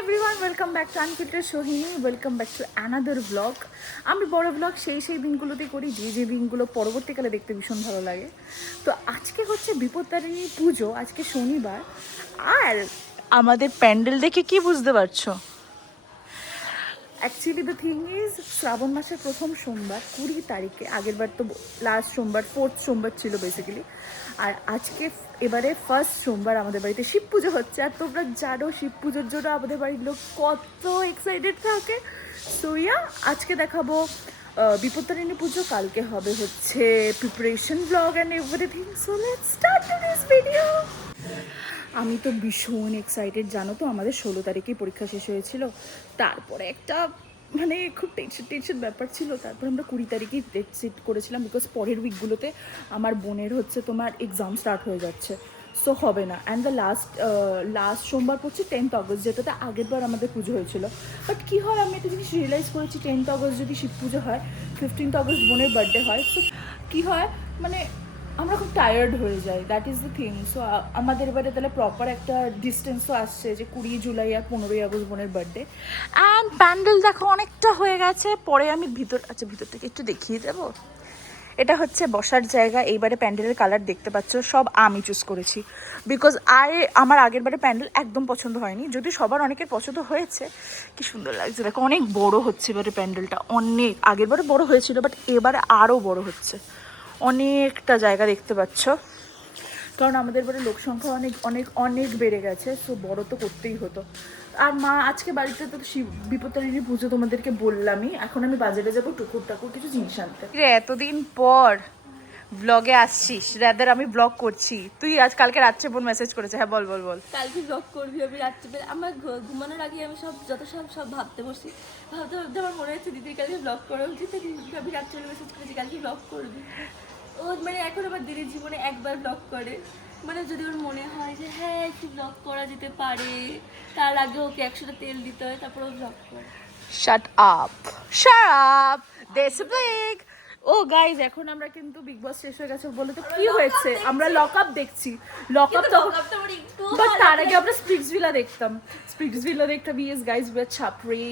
Everyone, welcome back to unfilter Sohini. Welcome back to another blog. আমি বড় blog সেই দিনগুলোতে করি যে দিনগুলো পরবর্তীকালে দেখতে ভীষণ ভালো লাগে। তো আজকে হচ্ছে বিপত্তারিণী পুজো, আজকে শনিবার। আর আমাদের প্যান্ডেল দেখে কি বুঝতে পারছো? অ্যাকচুয়ালি দ্য থিং ইজ, শ্রাবণ মাসের প্রথম সোমবার 20 তারিখে, আগেরবার তো লাস্ট সোমবার, 4th সোমবার ছিল বেসিক্যালি। আর আজকে এবারে ফার্স্ট সোমবার আমাদের বাড়িতে শিব পুজো হচ্ছে। আর তোমরা জানো শিব পুজোর জন্য আমাদের বাড়ির লোক কত এক্সাইটেড থাকে। সো ইয়া, আজকে দেখাবো বিপত্তারিণী পুজো, কালকে হবে হচ্ছে preparation blog and everything. So let's start this video. আমি তো ভীষণ এক্সাইটেড, জানো তো আমাদের 16 তারিখেই পরীক্ষা শেষ হয়েছিল। তারপরে একটা মানে খুব টেনশন ব্যাপার ছিল। তারপর আমরা 20 তারিখেই ডেট সেট করেছিলাম, বিকজ পরের উইকগুলোতে আমার বোনের হচ্ছে তোমার এক্সাম স্টার্ট হয়ে যাচ্ছে। সো হবে না। অ্যান্ড দ্য লাস্ট সোমবার পড়ছে 10th অগস্ট, যেটাতে আগেরবার আমাদের পুজো হয়েছিল। বাট কী হয়, আমি একটা জিনিস রিয়েলাইজ করেছি, 10th অগস্ট যদি শিব পুজো হয়, 15th অগস্ট বোনের বার্থডে হয়। সো কী হয়, মানে আমরা খুব টায়ার্ড হয়ে যাই। That is the thing. So আমাদের এবারে তাহলে প্রপার একটা ডিস্টেন্সও আসছে, যে 20 জুলাই আর 15ই আগস্ট বোনের বার্থডে। অ্যান্ড প্যান্ডেল দেখো অনেকটা হয়ে গেছে। পরে আমি ভিতর থেকে একটু দেখিয়ে দেবো। এটা হচ্ছে বসার জায়গা। এইবারে প্যান্ডেলের কালার দেখতে পাচ্ছ, সব আমি চুজ করেছি, বিকজ আমার আগের বারে প্যান্ডেল একদম পছন্দ হয়নি, যদি সবার অনেকের পছন্দ হয়েছে। কি সুন্দর লাগছে দেখো, অনেক বড় হচ্ছে এবারে প্যান্ডেলটা। অনেক, আগের বারে বড় হয়েছিল, বাট এবারে আরও বড় হচ্ছে। অনেকটা জায়গা দেখতে পাচ্ছ, কারণ আমাদের বাড়ির লোক সংখ্যা অনেক অনেক অনেক বেড়ে গেছে। সো বড় তো করতেই হতো। আর মা আজকে বাড়িতে তো বিপত্তারিণী পুজো তোমাদেরকে বললামই। এখন আমি বাজারে যাবো টাকুর কিছু জিনিস আনতে। এতদিন পর ব্লগে আসছিস, রাদার আমি ব্লগ করছি। তুই কালকে রাত্রে বোন মেসেজ করেছে। হ্যাঁ বল। কালকে ব্লগ করবি? আমি রাত্রে আমার ঘুমানোর আগে আমি সব ভাবতে বসি। ভাবতে আমার মনে হচ্ছে দিদির কালকে ব্লগ করা উচিত। আমি রাত্রে মেসেজ করেছি কালকে ব্লগ করবি। ও মানে এখন আমার দিদির জীবনে একবার ব্লগ করে, মানে যদি ওর মনে হয় যে হ্যাঁ একটু ব্লগ করা যেতে পারে, তার আগে ওকে 100টা তেল দিতে হয়, তারপর ও ব্লগ করে। Shut up দেশপ্লিক। ও গাইজ, এখন আমরা কিন্তু বিগ বস শেষ হয়ে গেছে বলে তো কি হয়েছে, আমরা লক আপ দেখছি। লক আপ তো বাট তার আগে আমরা স্প্রিটসভিলা দেখতাম। Yes guys, we are chhapri,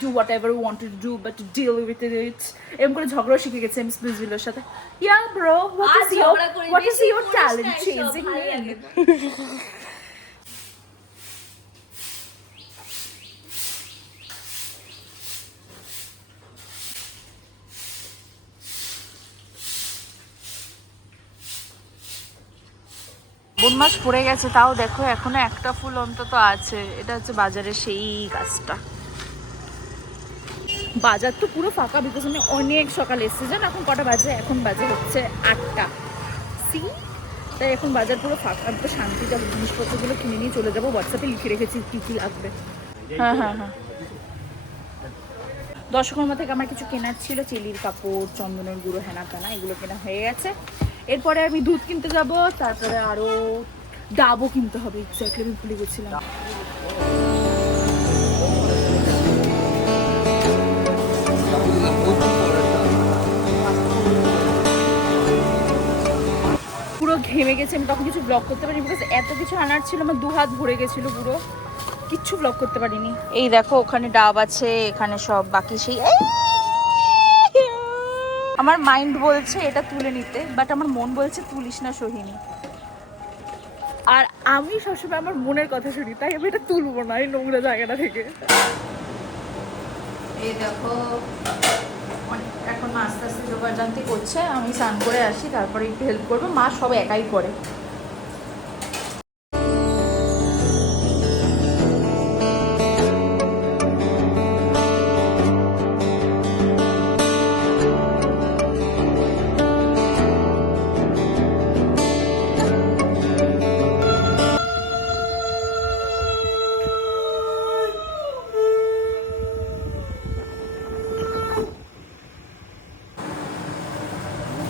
do whatever we want to do but deal with it. এরকম করে ঝগড়া শিখে গেছি আমি স্প্রিটসভিলার সাথে। Ya bro, what is your talent chasing men? বোন মাস পড়ে গেছে, তাও দেখো এখনো একটা ফুল অন্তত আছে। এটা হচ্ছে বাজারের সেই গাছটা। বাজার তো পুরো ফাঁকা, বিকজ আমি অনেক সকালে এসেছি। জান এখন কটা বাজে? এখন বাজে হচ্ছে 8টা। তাই এখন বাজার পুরো ফাঁকা। আমি তো শান্তি যাবো, জিনিসপত্রগুলো কিনে নিয়ে চলে যাবো। হোয়াটসঅ্যাপে লিখে রেখেছি কী কী লাগবে। হ্যাঁ। দশকর্মা থেকে আমার কিছু কেনার ছিল, চিলির কাপড়, চন্দনের গুঁড়ো, হেনা তেনা, এগুলো কেনা হয়ে গেছে। এরপরে আমি দুধ কিনতে যাব, তারপরে আরও ডাবও কিনতে হবে। এক্স্যাক্টলি আমি ভুলে গেছিলাম। পুরো ঘেমে গেছে, আমি তখন কিছু ব্লগ করতে পারিনি, বিকজ এত কিছু আনার ছিল, আমার 2 হাত ভরে গেছিলো পুরো, কিচ্ছু ব্লগ করতে পারিনি। এই দেখো ওখানে ডাব আছে, এখানে সব বাকি সেই। আমার মাইন্ড বলছে এটা তুলে নিতে, বাট আমার মন বলছে তুলিস না সোহিনী। আর আমি সবসময় আমার মনের কথা শুনি, তাই আমি এটা তুলবো না এই নোংরা জায়গাটা থেকে। এই দেখো এখন মা আস্তে আস্তে জোগাড় জানতে করছে। আমি স্নান করে আসি, তারপরে একটু হেল্প করবো। মা সব একাই করে।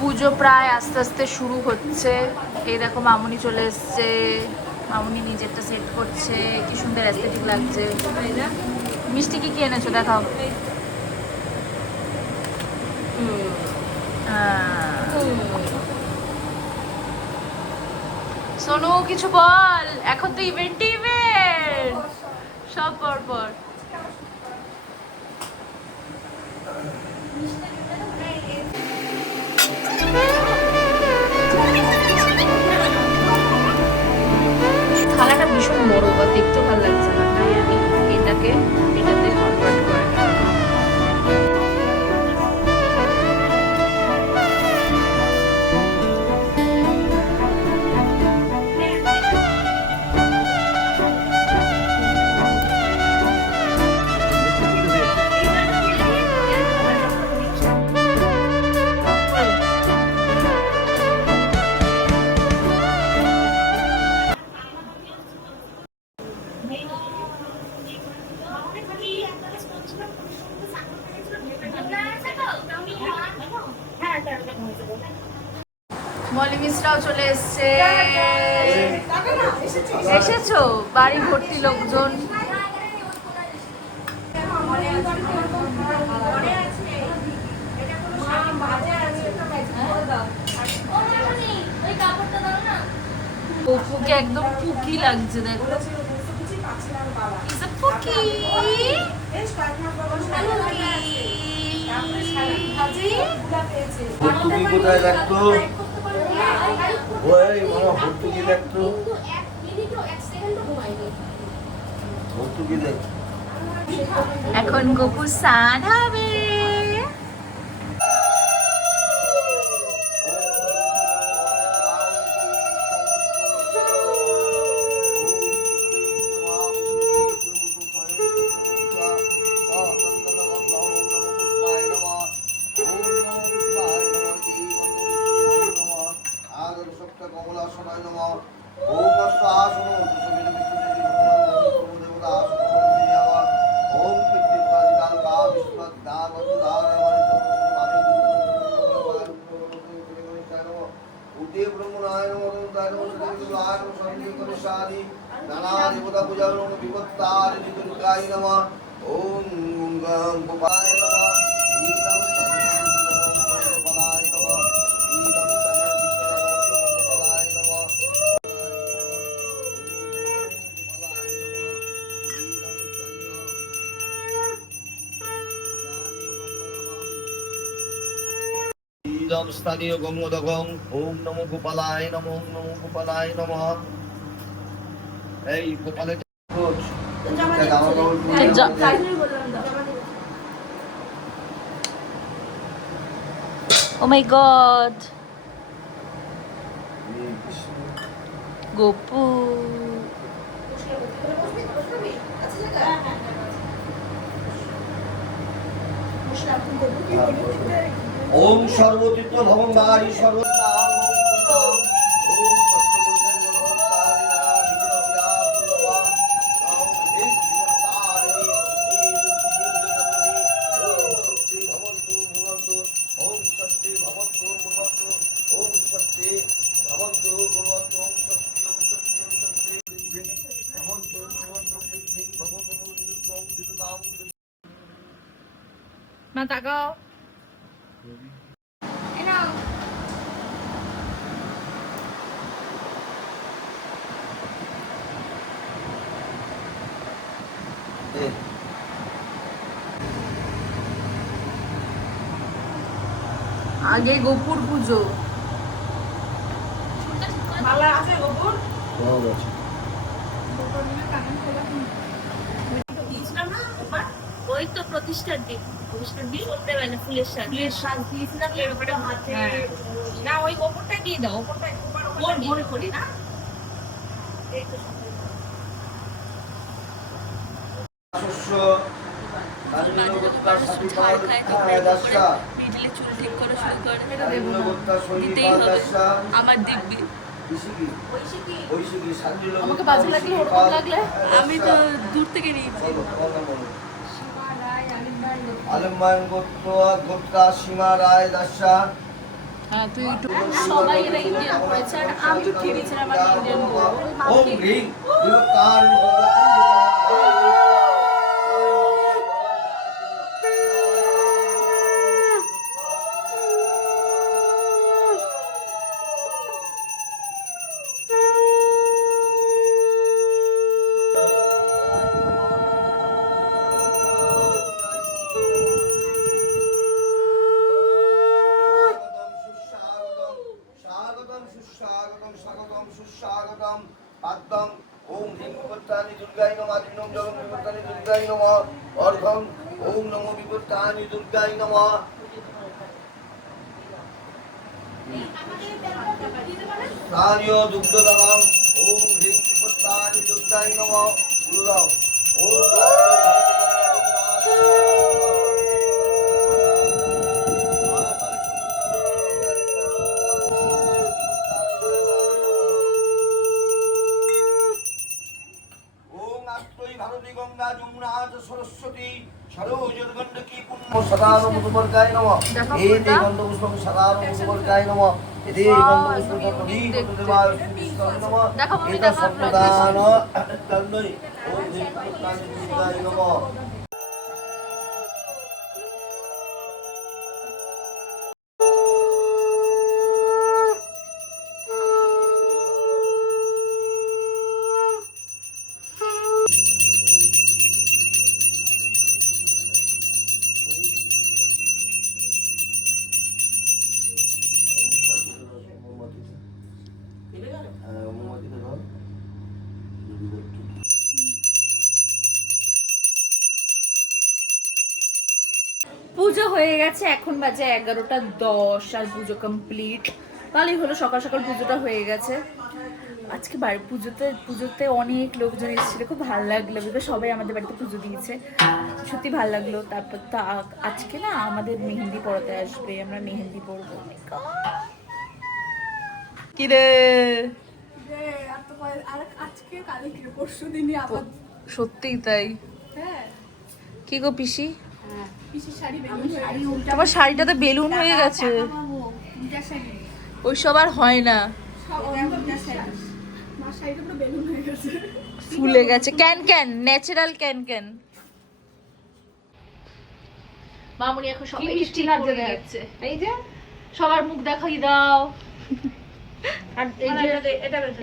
পুজো প্রায় আস্তে আস্তে শুরু হচ্ছে। এই দেখো মামুনি চলে এসছে, মামুনি নিজেরটা সেট করছে। কি সুন্দর অ্যাস্থেটিক লাগছে। মিষ্টি কি কি এনেছো দেখাও। সোনু কিছু বল, এখন তো ইভেন্ট সব পর পর। থালাটা ভীষণ বড় বা দেখতে ভালো লাগছে না, তাই আমি এটাকে এটাতে কনভার্ট করে নিলাম। মলি মিসরাও চলে এসছে। এসেছো? বাড়ি ভর্তি লোকজন। অপুকে একদম পুকি লাগছে, দেখো পুকি। ভর্তুকি কোথায় দেখতো? ওই মামা ভর্তুকি দেখতো, ভর্তুকি দেখ। এখন গপু স্নান হবে। স্থানীয় গঙ্গোদগং ওম নমো গোপালায় নমো, ওম নমো গোপালায় নমঃ। এই গোপালের ও মাই গড, গপু ওম সর্বতীর্থ ভবঙ্গারি সর্বদা মা তাকাও। আগে গোপুর পুজো। ওই তো প্রতিষ্ঠার দিন, সন্ধ্যেবেলা ফুলের সাজ দিয়েছিলাম, এর উপরে হাতে না ওই ওপরটা দিয়ে দাও, ওপরটা ভোর করি না। আমার দিব্যি আমাকে বাজে লাগলে ওরকম লাগলে আমি তো দূর থেকে নিয়েছি। আলম্বায়ন গোত্রা সীমা রায় দাসা। হ্যাঁ তুই একটু সবাই এরা ইন্ডিয়ান করেছে আর আমি ভেবেছিলাম আমার ইন্ডিয়ান ওম গ্রিং বিভক্তার ওম জগং বিবর্তানি দুর্গায় নমঃ অর্ঘ্যং ওম নমো বিবর্তানি দুর্গায় নমঃ স্থানীয় দুগ্ধদানং ওম হ্রিং বিবর্তানি দুর্গায় নমঃ গুরুরাও ওম ওম আত্মই ভারতী গঙ্গা যমুনা সরস্বতী সরোজর গণ্ডকী পুণ্য সদানম মুখবর্গায় নমঃ এতে গন্ধপুষ্পং সদানম মুখবর্গায় নমঃ এতে গন্ধপুষ্পং নদীদেবায় নমঃ এতে সপ্তদান দণ্ডই ওম দেবতায় দুর্গায় নমঃ পুজো হয়ে গেছে, এখন বাজে 11:10 আর পুজো কমপ্লিট। তাহলেই হলো, সকাল সকাল পুজোটা হয়ে গেছে। আজকে বাড়ি পুজোতে অনেক লোকজন এসেছিল, খুব ভালো লাগলো, বিকজ সবাই আমাদের বাড়িতে পুজো দিয়েছে, সত্যি ভালো লাগলো। তারপর তো আজকে না আমাদের মেহেন্দি পড়াতে আসবে, আমরা মেহেন্দি পরবো। কি রে সত্যিই তাই। কি গো পিসি, তোমার শাড়িটাতে বেলুন হয়ে গেছে, ওইসব আর হয় না, ফুলে গেছে। Can natural can. মামুনি এখন সবাইকে ঠিক করে যাচ্ছে, এই যে সবার মুখ দেখাই দাও। আর এই যে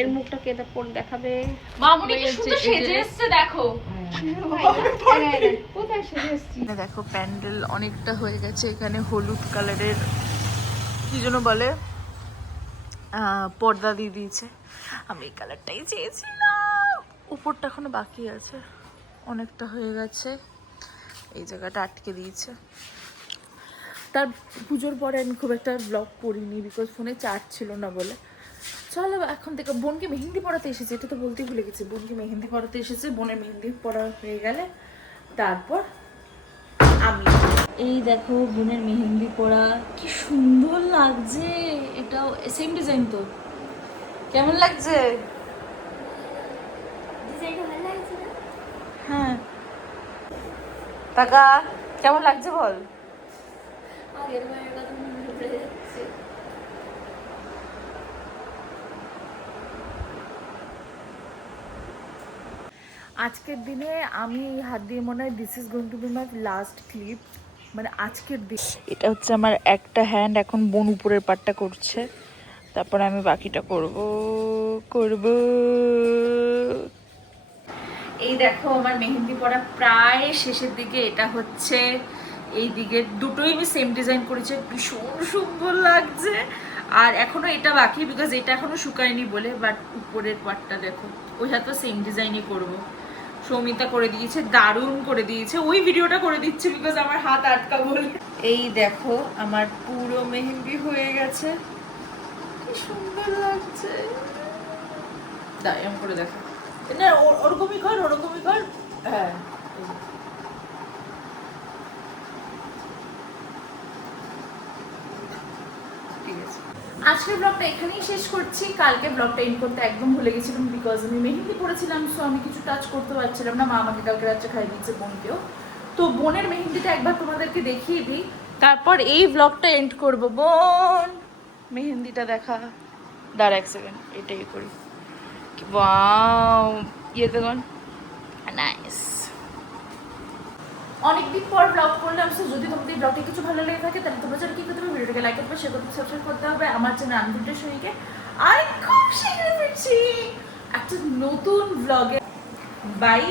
এর মুখটা কেটে পড়ে দেখাবে। মামুনি কি সুন্দর সেজে এসেছে দেখো। দেখো প্যান্ডেল অনেকটা হয়ে গেছে, এখানে হলুদ কালারের কি যেন বলে পর্দা দিয়ে দিয়েছে। আমি এই কালারটাই চেয়েছিলাম। উপরটা এখনো বাকি আছে, অনেকটা হয়ে গেছে, এই জায়গাটা আটকে দিয়েছে। তার পুজোর পরে আমি খুব একটা ব্লগ করিনি, বিকজ ফোনে চার্জ ছিল না বলে। চলো এখন থেকে বোনকে মেহেন্দি পড়াতে এসেছে, এটা তো বলতেই ভুলে গেছি। বোনকে মেহেন্দি পড়াতে এসেছে, বোনের মেহেন্দি পড়া হয়ে গেলে তারপর আমি। এই দেখো বোনের মেহেন্দি পড়া, কি সুন্দর লাগছে। এটাও সেম ডিজাইন তো, কেমন লাগছে? হ্যাঁ টাকা কেমন লাগছে বল। আজকের দিনে আমি হাত দিয়ে মনে হয় this is going to B my last clip, মানে আজকের দিন। এটা হচ্ছে আমার একটা হ্যান্ড, এখন বোন উপরের পাটটা করছে, তারপর আমি বাকিটা করব। এই দেখো আমার মেহেন্দি পড়া প্রায় শেষের দিকে। এটা হচ্ছে এই দিকের দুটোই আমি সেম ডিজাইন করেছি, ভীষণ সুন্দর লাগছে। আর এখনো এটা বাকি, বিকজ এটা এখনো শুকায়নি বলে। বাট উপরের পাটটা দেখো, ওই হাতে সেম ডিজাইনই করবো। সৌমিতা করে দিয়েছে, দারুণ করে দিয়েছে। ওই ভিডিওটা করে দিচ্ছে বিকজ আমার হাত আটকা বলে। এই দেখো আমার পুরো মেহেন্দি হয়ে গেছে, কি সুন্দর লাগছে। দাঁড়াম করে দেখো না, ওরকমই কর। হ্যাঁ ঠিক আছে। আজকের ব্লগটা এখানেই শেষ করছি। কালকে ব্লগটা এন্ড করতে একদম ভুলে গেছিলাম, বিকজ আমি মেহেন্দি পড়েছিলাম, সো আমি কিছু টাচ করতে পারছিলাম না। মা আমাকে কালকে রাত্রে খাইয়ে দিচ্ছে, বোনকেও। তো বোনের মেহেন্দিটা একবার তোমাদেরকে দেখিয়ে দিই, তারপর এই ব্লগটা এন্ড করবো। বোন মেহেন্দিটা দেখা, দাঁড়া এক সেকেন্ড, এটাই করি। ওয়াও, ইয়েতে গন নাইস। অনেকদিন পর ব্লগ করলাম, সো যদি তোমাদের ব্লগটা কিছু ভালো লেগে থাকে তাহলে তোমরা যেন কি করতে হবে, ভিডিওটাকে লাইক করবে, শেয়ার করতে, সাবস্ক্রাইব করতে হবে। আমার চ্যানেল আনভিডিও শরীরকে আর খুব শীঘ্রই ফিরছি একটা নতুন ব্লগে। বাই।